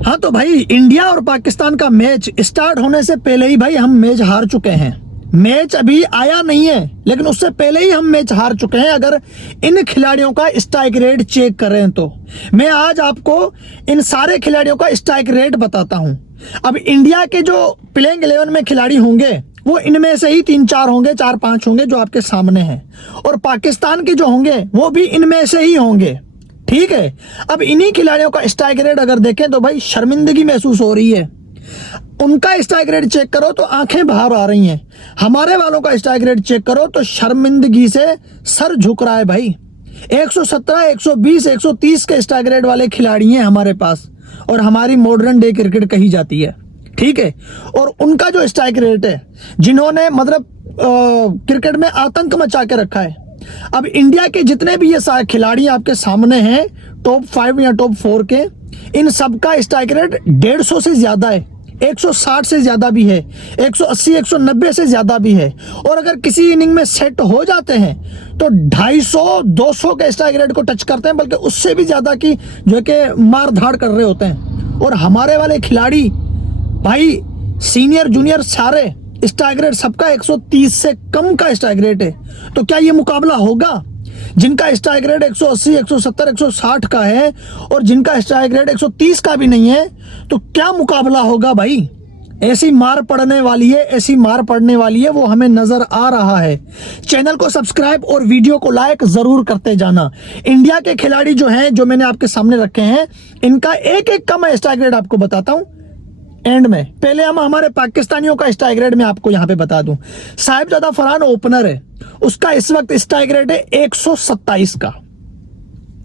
हाँ तो भाई इंडिया और पाकिस्तान का मैच स्टार्ट होने से पहले ही भाई हम मैच हार चुके हैं। मैच अभी आया नहीं है लेकिन उससे पहले ही हम मैच हार चुके हैं। अगर इन खिलाड़ियों का स्ट्राइक रेट चेक करें तो मैं आज आपको इन सारे खिलाड़ियों का स्ट्राइक रेट बताता हूं। अब इंडिया के जो प्लेइंग 11 में खिलाड़ी होंगे वो इनमें से ही 3-4 होंगे, 4-5 होंगे जो आपके सामने हैं, और पाकिस्तान के जो होंगे वो भी इनमें से ही होंगे। ठीक है, अब इन्हीं खिलाड़ियों का स्ट्राइक रेट अगर देखें तो भाई शर्मिंदगी महसूस हो रही है। उनका स्ट्राइक रेट चेक करो तो आंखें बाहर आ रही हैं। हमारे वालों का स्ट्राइक रेट चेक करो तो शर्मिंदगी से सर झुक रहा है भाई। 117, 120, 130 के स्ट्राइक रेट वाले खिलाड़ी हैं हमारे पास, और हमारी मॉडर्न डे क्रिकेट कही जाती है। ठीक है, और उनका जो स्ट्राइक रेट है, जिन्होंने मतलब क्रिकेट में आतंक मचा के रखा है। अब इंडिया के जितने भी ये सारे खिलाड़ी आपके सामने हैं, टॉप 5 या टॉप 4 के, इन सबका स्ट्राइक रेट 150 से ज्यादा है, 160 से ज्यादा भी है, 180, 190 से ज्यादा भी है। और अगर किसी इनिंग में सेट हो जाते हैं तो 250, 200 के स्ट्राइक रेट को टच करते हैं, बल्कि उससे भी ज्यादा की जो है कि मार धाड़ कर रहे होते हैं। और हमारे वाले खिलाड़ी भाई सीनियर जूनियर सारे स्ट्राइक रेट सबका 130 से कम का स्ट्राइक रेट है। तो क्या ये मुकाबला होगा? जिनका स्ट्राइक रेट 180, 170, 160 का है और जिनका स्ट्राइक रेट 130 का भी नहीं है, तो क्या मुकाबला होगा भाई? ऐसी मार पड़ने वाली है, ऐसी मार पड़ने वाली है, वो हमें नजर आ रहा है। चैनल को सब्सक्राइब और वीडियो को लाइक जरूर करते जाना। इंडिया के खिलाड़ी जो हैं, जो मैंने आपके सामने रखे हैं, इनका एक एक का मैं स्ट्राइक रेट आपको बताता हूं एंड में। पहले हम हमारे पाकिस्तानियों का स्ट्राइक रेट मैं आपको यहां पे बता दूं। साहिबजादा फरहान ओपनर है, उसका इस वक्त स्ट्राइक रेट है 127 का,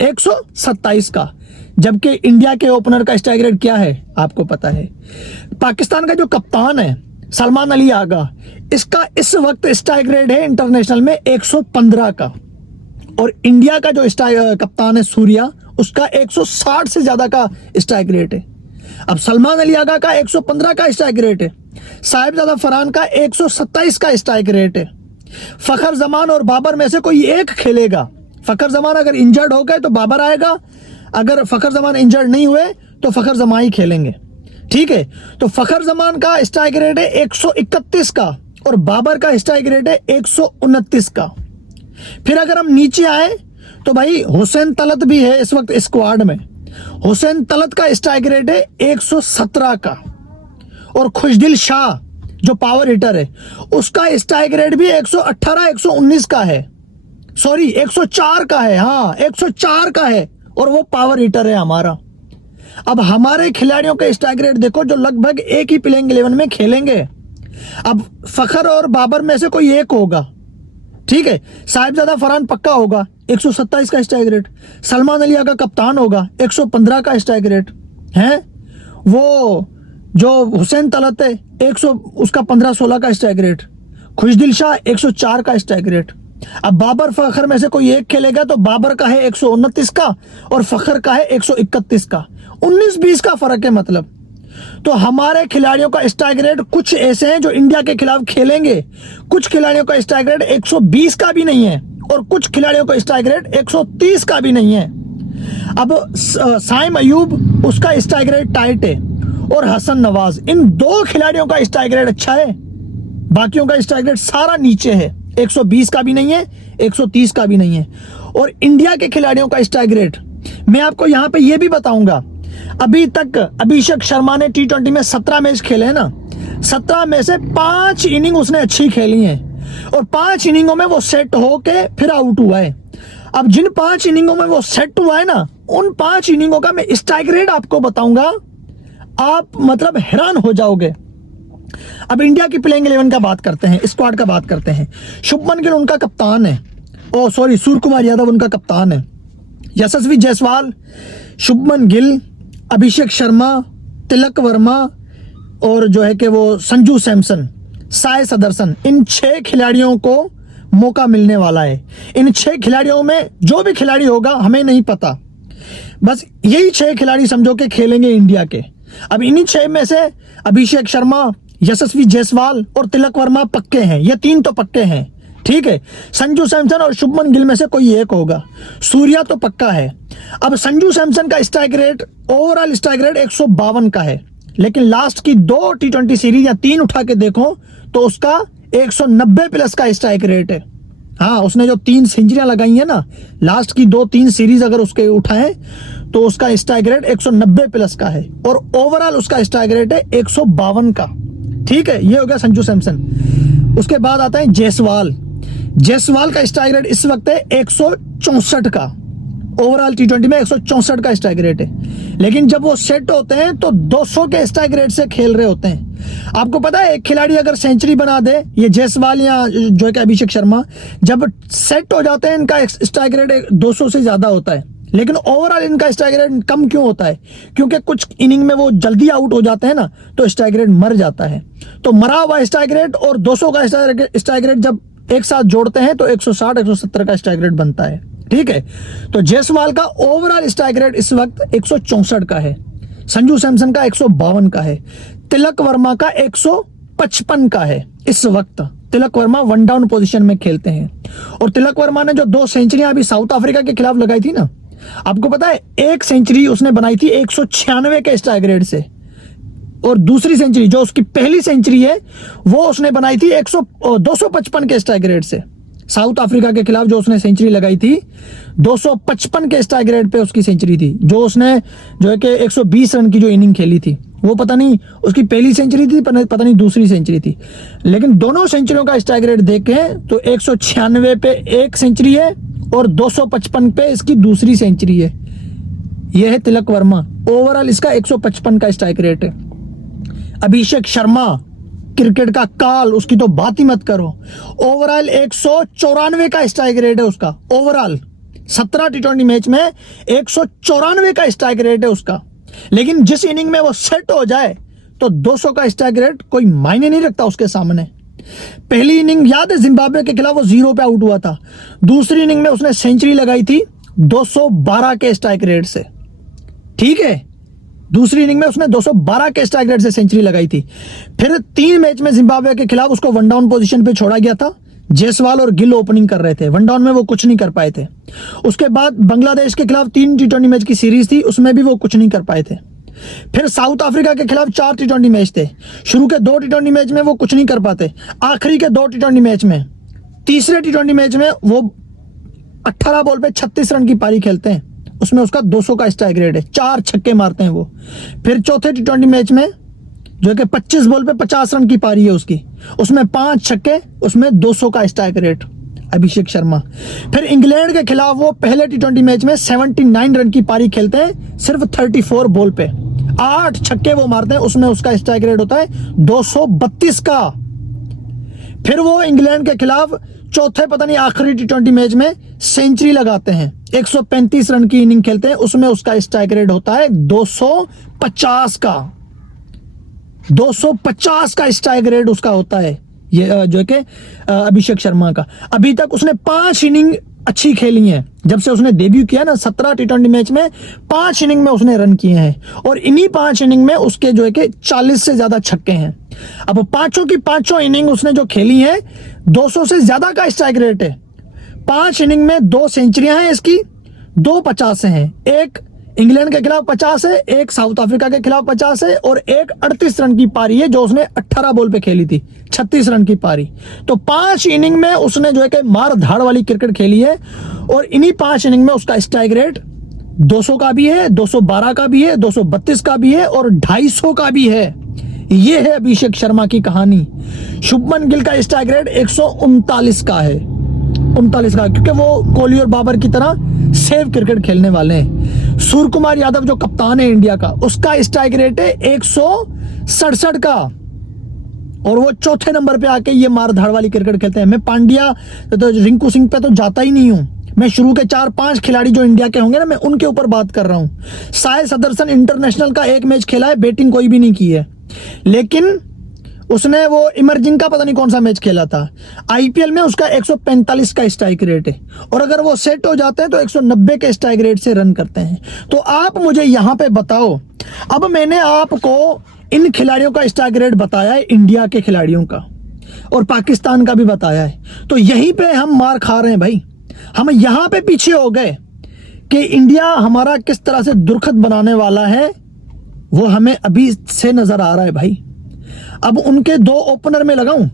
127 का। जबकि इंडिया के ओपनर का स्ट्राइक रेट क्या है आपको पता है? पाकिस्तान का जो कप्तान है सलमान अली आगा, इसका इस वक्त स्ट्राइक रेट है इंटरनेशनल में 115 का। और इंडिया का जो कप्तान है सूर्या, उसका 160 से ज्यादा का स्ट्राइक रेट है। अब सलमान अली आगा का 115 का स्ट्राइक रेट है, साहिबजादा फरहान का 127 का स्ट्राइक रेट है। फखर जमान और बाबर में से कोई एक खेलेगा। फखर जमान अगर इंजर्ड हो गए तो बाबर आएगा, अगर फखर जमान इंजर्ड नहीं हुए तो फखर जमान ही खेलेंगे। ठीक है, तो फखर जमान का स्ट्राइक रेट है 131 का और बाबर का स्ट्राइक रेट है 129 का। फिर अगर हम नीचे आए तो भाई हुसैन तलत भी है इस वक्त स्क्वाड में। हुसैन तलत का स्ट्राइक रेट है 117 का। और खुशदिल शाह जो पावर हिटर है, उसका स्ट्राइक रेट भी 118, 119 का है, सॉरी 104 का है। हाँ, 104 का है, और वो पावर हिटर है हमारा। अब हमारे खिलाड़ियों के स्ट्राइक रेट देखो जो लगभग एक ही प्लेइंग 11 में खेलेंगे। अब फखर और बाबर में से कोई एक होगा। ठीक है, साहिबजादा फरहान पक्का होगा, 127 का स्ट्राइक रेट। सलमान अली आगा कप्तान होगा, 115 का स्ट्राइक रेट है। वो जो हुसैन तलत है 100, उसका 15-16 का स्ट्राइक रेट। खुशदिल शाह 104 का स्ट्राइक रेट। अब बाबर फखर में से कोई एक खेलेगा तो बाबर का है 129 का और फखर का है 131 का। 19-20 का फर्क है मतलब। तो हमारे खिलाड़ियों का स्ट्राइक रेट कुछ ऐसे हैं जो इंडिया के खिलाफ खेलेंगे। कुछ खिलाड़ियों का स्ट्राइक रेट 120 का भी नहीं है और कुछ खिलाड़ियों का स्ट्राइक रेट 130 का भी नहीं है। अब साइम अयूब, उसका स्ट्राइक रेट टाइट है, और हसन नवाज, इन दो खिलाड़ियों का स्ट्राइक रेट अच्छा है। बाकियों का स्ट्राइक रेट सारा नीचे है, 120 का भी नहीं है, 130 का भी नहीं है। और इंडिया के खिलाड़ियों का स्ट्राइक रेट मैं आपको यहां पे ये भी बताऊंगा। अभी तक अभिषेक शर्मा ने T20 में 17 मैच खेले हैं ना, 17 में से 5 इनिंग उसने अच्छी खेली हैं, और 5 इनिंगों में वो सेट होके फिर आउट हुआ है। अब जिन 5 इनिंगों में वो सेट हुआ है ना, उन 5 इनिंगों का मैं स्ट्राइक रेट आपको बताऊंगा, आप मतलब हैरान हो जाओगे। अब इंडिया की प्लेइंग 11 का बात करते हैं, स्क्वाड का बात करते हैं। शुभमन गिल उनका कप्तान है, ओ सॉरी सूर्य कुमार यादव उनका कप्तान है। यशस्वी जायसवाल, शुभमन गिल, अभिषेक शर्मा, तिलक वर्मा और जो है कि वो संजू सैमसन, साय सदरसन, इन 6 खिलाड़ियों को मौका मिलने वाला है। इन 6 खिलाड़ियों में जो भी खिलाड़ी होगा हमें नहीं पता, बस यही 6 खिलाड़ी समझो के खेलेंगे इंडिया के। अब इन्हीं 6 में से अभिषेक शर्मा, यशस्वी जायसवाल और तिलक वर्मा पक्के हैं, ये 3 तो पक्के हैं। ठीक है, संजू सैमसन और शुभमन गिल में से कोई एक होगा। सूर्या तो पक्का है। अब संजू सैमसन का strike rate, overall strike rate 152 का है, लेकिन लास्ट की 2 T20 सीरीज या 3 उठा के देखो तो उसका 190 प्लस का स्ट्राइक रेट है। हाँ, उसने जो 3 सेंचुरियां लगाई है ना, लास्ट की 2-3 सीरीज अगर उसके उठाए तो उसका स्ट्राइक रेट 190 प्लस का है, और ओवरऑल उसका स्ट्राइक रेट है 152 का। ठीक है, ये हो गया संजू सैमसन। उसके बाद आता है जायसवाल। जायसवाल का स्ट्राइक रेट इस वक्त है 164 का, ओवरऑल T20 में 164 का स्ट्राइक रेट है, लेकिन जब वो सेट होते हैं तो 200 के स्ट्राइक रेट से खेल रहे होते हैं। आपको पता है, एक खिलाड़ी अगर सेंचुरी बना दे, ये जायसवाल या जो है अभिषेक शर्मा, जब सेट हो जाते हैं इनका स्ट्राइक रेट 200 से ज्यादा होता है, लेकिन ओवरऑल इनका स्ट्राइक रेट कम क्यों होता है? क्योंकि कुछ इनिंग में वो जल्दी आउट हो जाते हैं ना, तो स्ट्राइक रेट मर जाता है। तो मरा हुआ स्ट्राइक रेट और 200 का स्ट्राइक रेट जब एक साथ जोड़ते हैं तो 160-170 का स्ट्राइक रेट बनता है। ठीक है, तो जायसवाल का ओवरऑल स्ट्राइक रेट इस वक्त 164 का है, संजू सैमसन का 152 का है, तिलक वर्मा का 155 का है। इस वक्त तिलक वर्मा 1 डाउन पोजीशन में खेलते हैं, और तिलक वर्मा ने जो 2 सेंचुरियां अभी साउथ अफ्रीका के खिलाफ लगाई थी ना, आपको पता है एक सेंचुरी उसने बनाई थी 196 के स्ट्राइक रेट से, और दूसरी सेंचुरी जो उसकी पहली सेंचुरी है वो उसने बनाई थी 255 के स्ट्राइक रेट से। साउथ अफ्रीका के खिलाफ जो उसने सेंचुरी लगाई थी 255 के स्ट्राइक रेट पे उसकी सेंचुरी थी, जो उसने जो है कि 120 रन की जो इनिंग खेली थी, वो पता नहीं उसकी पहली सेंचुरी थी, पता नहीं दूसरी सेंचुरी थी, लेकिन दोनों सेंचुरियों का स्ट्राइक रेट देखें तो 196 पे एक सेंचुरी है और 255 पे इसकी दूसरी सेंचुरी है। यह है तिलक वर्मा, ओवरऑल इसका 155 का स्ट्राइक रेट है। अभिषेक शर्मा क्रिकेट का काल, उसकी तो बात ही मत करो, ओवरऑल 194 का स्ट्राइक रेट है उसका। ओवरऑल 17 T20 मैच में 194 का स्ट्राइक रेट है उसका, लेकिन जिस इनिंग में वो सेट हो जाए तो 200 का स्ट्राइक रेट कोई मायने नहीं रखता उसके सामने। पहली इनिंग याद है जिम्बाब्वे के खिलाफ वो 0 पे आउट हुआ था, दूसरी इनिंग में उसने सेंचुरी लगाई थी 212 के स्ट्राइक रेट से। ठीक है, दूसरी इनिंग में उसने 212 के स्ट्राइक रेट से सेंचुरी लगाई थी। फिर 3 मैच में जिम्बाब्वे के खिलाफ उसको 1 डाउन पोजीशन पे छोड़ा गया था, जायसवाल और गिल ओपनिंग कर रहे थे, 1 डाउन में वो कुछ नहीं कर पाए थे। उसके बाद बांग्लादेश के खिलाफ 3 T20 मैच की सीरीज थी, उसमें भी वो कुछ नहीं कर पाए थे। फिर साउथ अफ्रीका के खिलाफ 4 T20 मैच थे, शुरू के 2 T20 मैच में वो कुछ नहीं कर पाते, आखिरी के 2 T20 मैच में, तीसरे T20 मैच में वो 18 बॉल पे 36 रन की पारी खेलते हैं, उसमें उसका 200 का स्ट्राइक रेट है, 4 छक्के मारते हैं वो। फिर चौथे T20 मैच में जो है कि 25 बॉल पे 50 रन की पारी है उसकी, उसमें 5 छक्के, उसमें 200 का स्ट्राइक रेट, अभिषेक शर्मा। फिर इंग्लैंड के खिलाफ वो पहले T20 मैच में 79 रन की पारी खेलते हैं, सिर्फ 34 बॉल पे 8 छक्के वो मारते हैं, उसमें उसका स्ट्राइक रेट होता है 232 का। फिर वो इंग्लैंड के खिलाफ चौथे पता नहीं आखिरी T20 मैच में सेंचुरी लगाते हैं, 135 रन की इनिंग खेलते हैं, उसमें उसका स्ट्राइक रेट होता है 250 का। 250 का स्ट्राइक रेट उसका होता है, ये जो है कि अभिषेक शर्मा का। अभी तक उसने 5 इनिंग अच्छी खेली हैं, जब से उसने डेब्यू किया ना 17 T20 मैच में 5 इनिंग में उसने रन किए हैं, और इन्हीं 5 इनिंग में उसके जो है कि 40 से ज्यादा छक्के हैं। अब पांचों की पांचों इनिंग उसने जो खेली है 200 से ज्यादा का स्ट्राइक रेट है। 5 इनिंग में 2 सेंचुरियां हैं इसकी, 2 50 हैं, एक इंग्लैंड के खिलाफ 50 है, एक साउथ अफ्रीका के खिलाफ 50 है, और एक 38 रन की पारी है जो उसने 18 बॉल पे खेली थी, 36 रन की पारी। तो 5 इनिंग में उसने जो है कि मार धाड़ वाली क्रिकेट खेली है, और इन्हीं 5 इनिंग में उसका स्ट्राइक रेट 200 का भी है, 212 का भी है, 232 का भी है, और 250 का भी है। ये है अभिषेक शर्मा की कहानी। शुभमन गिल का स्ट्राइक रेट 139 का है, 39 का, क्योंकि वो कोहली और बाबर की तरह सेव क्रिकेट खेलने वाले हैं। सूर्य कुमार यादव जो कप्तान है इंडिया का, उसका स्ट्राइक रेट है 167 का, और वो चौथे नंबर पे आके ये मार धाड़ वाली क्रिकेट खेलते हैं। मैं पांड्या तो रिंकू सिंह पे तो जाता ही नहीं हूं, मैं शुरू के 4-5 खिलाड़ी जो इंडिया के होंगे ना, मैं उनके ऊपर बात कर रहा हूं। साय सदरसन इंटरनेशनल का 1 मैच खेला है, बैटिंग कोई भी नहीं की है, लेकिन उसने वो इमर्जिंग का पता नहीं कौन सा मैच खेला था। आईपीएल में उसका 145 का स्ट्राइक रेट है, और अगर वो सेट हो जाते हैं तो 190 के स्ट्राइक रेट से रन करते हैं। तो आप मुझे यहां पे बताओ, अब मैंने आपको इन खिलाड़ियों का स्ट्राइक रेट बताया है इंडिया के खिलाड़ियों का, और पाकिस्तान का भी बताया है। तो यहीं पे हम मार खा रहे हैं भाई। हम यहां पे पीछे हो गए कि इंडिया हमारा किस तरह से दुर्खत बनाने वाला है, वो हमें अभी से नजर आ रहा है भाई। अब उनके दो ओपनर में लगाऊं,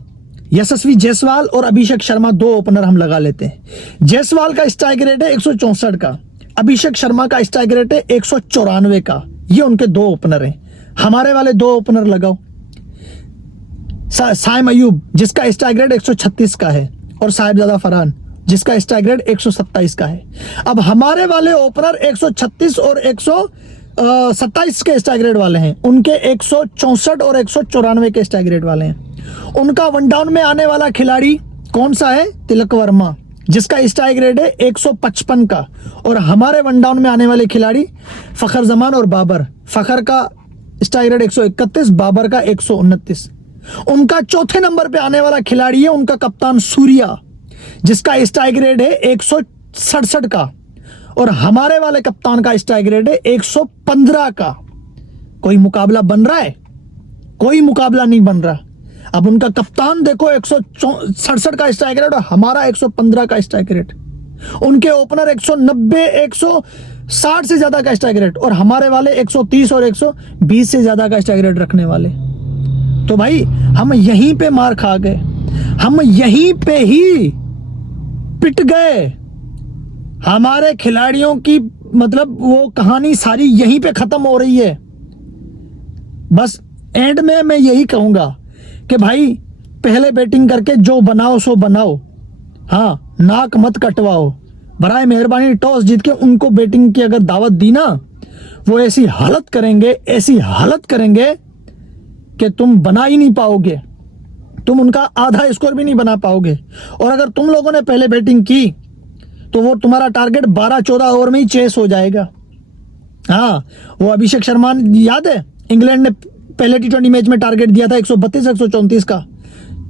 यशस्वी जायसवाल और अभिषेक शर्मा, दो ओपनर हम लगा लेते हैं। जायसवाल का स्ट्राइक रेट है 164 का, अभिषेक शर्मा का स्ट्राइक रेट है 194 का। ये उनके दो ओपनर हैं। हमारे वाले दो ओपनर लगाओ, साइम अयूब जिसका स्ट्राइक रेट 136 का है, और साहिबजादा फरहान जिसका स्ट्राइक रेट 127 का है। अब हमारे वाले ओपनर 136 और 127 के स्ट्राइक रेट वाले हैं, उनके 164 और 194 के स्ट्राइक रेट वाले हैं। उनका वन डाउन में आने वाला खिलाड़ी कौन सा है? तिलक वर्मा जिसका स्ट्राइक रेट है 155 का, और हमारे वन डाउन में आने वाले खिलाड़ी फखर जमान और बाबर। फखर का स्ट्राइक रेट 131, बाबर का 129। उनका चौथे नंबर पे आने वाला खिलाड़ी है उनका कप्तान सूर्या जिसका स्ट्राइक रेट है 167 का, और हमारे वाले कप्तान का स्ट्राइक रेट है 115 का। कोई मुकाबला बन रहा है? कोई मुकाबला नहीं बन रहा। अब उनका कप्तान देखो 167 का स्ट्राइक रेट और हमारा 115 का स्ट्राइक रेट। उनके ओपनर 190 160 से ज्यादा का स्ट्राइक रेट, और हमारे वाले 130 और 120 से ज्यादा का स्ट्राइक रेट रखने वाले। तो भाई हम यहीं पे मार खा गए, हम यहीं पे ही पिट गए। हमारे खिलाड़ियों की मतलब वो कहानी सारी यहीं पे खत्म हो रही है। बस एंड में मैं यही कहूंगा कि भाई पहले बैटिंग करके जो बनाओ सो बनाओ, हाँ नाक मत कटवाओ। बराए मेहरबानी टॉस जीत के उनको बैटिंग की अगर दावत दी ना, वो ऐसी हालत करेंगे, ऐसी हालत करेंगे कि तुम बना ही नहीं पाओगे, तुम उनका आधा स्कोर भी नहीं बना पाओगे। और अगर तुम लोगों ने पहले बैटिंग की तो वो तुम्हारा टारगेट 12-14 ओवर में ही चेस हो जाएगा। हाँ, वो अभिषेक शर्मा याद है, इंग्लैंड ने पहले T20 मैच में टारगेट दिया था 132-134 का,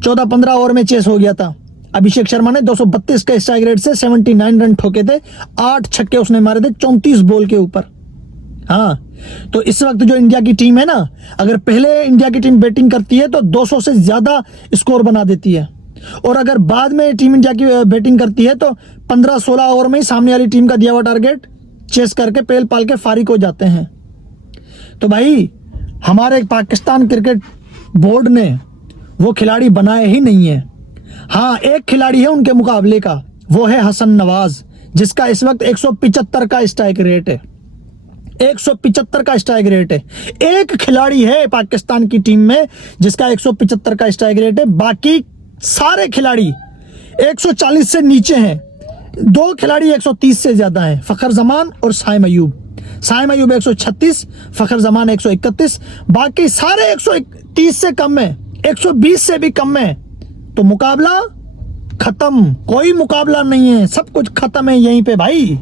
14-15 ओवर में चेस हो गया था। अभिषेक शर्मा ने 232 के स्ट्राइक रेट से 79 रन ठोके थे, 8 छक्के उसने मारे थे 34 बॉल के ऊपर। हाँ, तो इस वक्त जो इंडिया की टीम है ना, अगर पहले इंडिया की टीम बैटिंग करती है तो 200 से ज्यादा स्कोर बना देती है, और अगर बाद में टीम इंडिया की बैटिंग करती है तो 15-16 ओवर में ही सामने वाली टीम का दिया हुआ टारगेट चेस करके पेल पाल के फारिग हो जाते हैं। तो भाई हमारे पाकिस्तान क्रिकेट बोर्ड ने वो खिलाड़ी बनाए ही नहीं है। हाँ, एक खिलाड़ी है उनके मुकाबले का, वो है हसन नवाज जिसका इस वक्त 175 का स्ट्राइक रेट है, 175 का स्ट्राइक रेट है। एक खिलाड़ी है पाकिस्तान की टीम में जिसका 175 का स्ट्राइक रेट है, बाकी सारे खिलाड़ी 140 से नीचे हैं। दो खिलाड़ी 130 से ज्यादा हैं, फखर जमान और साइम अयूब। साइम अयूब 136, फखर जमान 131, बाकी सारे 130 से कम है, 120 से भी कम है। तो मुकाबला खत्म, कोई मुकाबला नहीं है, सब कुछ खत्म है यहीं पे भाई।